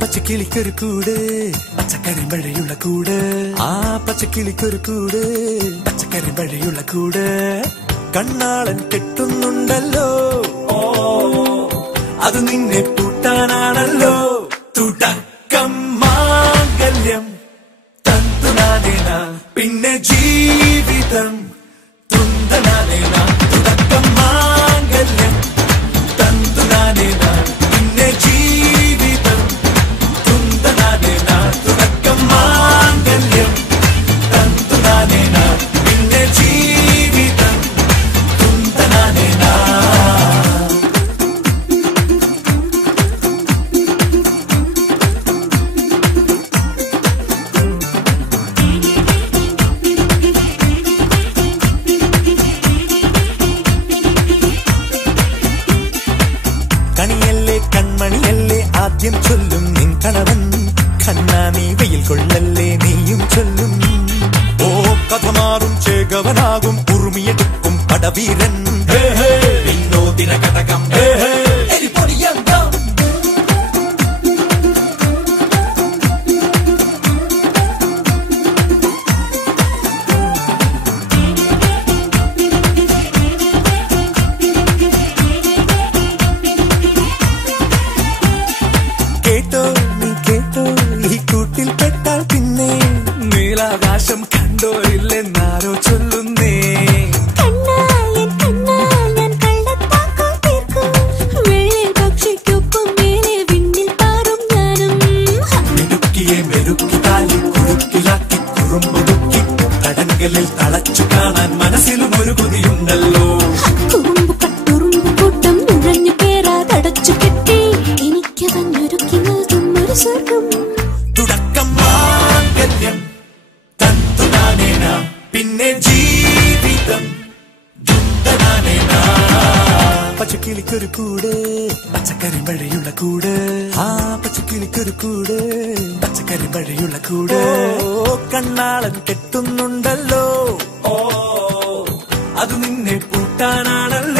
പച്ചക്കിളിക്കൊരു കൂട് പച്ചക്കറി മഴയുള്ള കൂട് ആ പച്ചക്കിളിക്കൊരു കൂട് പച്ചക്കറി മഴയുള്ള കൂട് കണ്ണാളൻ കെട്ടുന്നുണ്ടല്ലോ അത് നിന്നെ പൂട്ടാനാണല്ലോ തുടക്കം മാംഗല്യം തന്തുനാനേന പിന്നെ ജീവിതം തുന്തനാനേന തുടക്കം മാംഗല്യം തന്തുനാനേന പിന്നെ ജീവിതം തുന്തനാനേന തുടക്കം മാംഗല്യം തന്തുനാനേന പിന്നെ ജീവിതം തുന്തനാനേന. കണിയല്ലേ കൺമണിയല്ലേ ആദ്യം ചൊല്ലും നിൻ കണവൻ കണ്ണാനീ വെയിൽ കൊള്ളല്ലേ നീയും ചൊല്ലും ഓ കഥ മാറും ചേകവനാകും ഉറുമിയെടുക്കും പടവീരൻ വിനോദിന കടകം എരിപൊടിയങ്കം. കേട്ടോ നീ കേട്ടോ ഈ കൂട്ടിൽ പെട്ടാൽ പിന്നെ നീലാകാശം കണ്ടോരില്ലെന്നാരോ ചൊല്ലുന്നേ. മെരുക്കിയെ മെരുക്കി താലി കുറുക്കിലാക്കി കുറുമ്പുതുക്കി തടങ്കലിൽ തളച്ചു കാണാൻ മനസ്സിലും ഒരു കൊതിയുണ്ടല്ലോ. തുടക്കം മാംഗല്യം തന്തുനാനേന പിന്നെ ജീവിതം തുന്തനാനേന. പച്ചക്കിളിക്കൊരു കൂട് പച്ചക്കറി മഴയുള്ള കൂട് ആ പച്ചക്കിളിക്കൊരു കൂട് പച്ചക്കറി മഴയുള്ള കൂട് കണ്ണാളൻ കെട്ടുന്നുണ്ടല്ലോ അത് നിന്നെ പൂട്ടാനാണല്ലോ.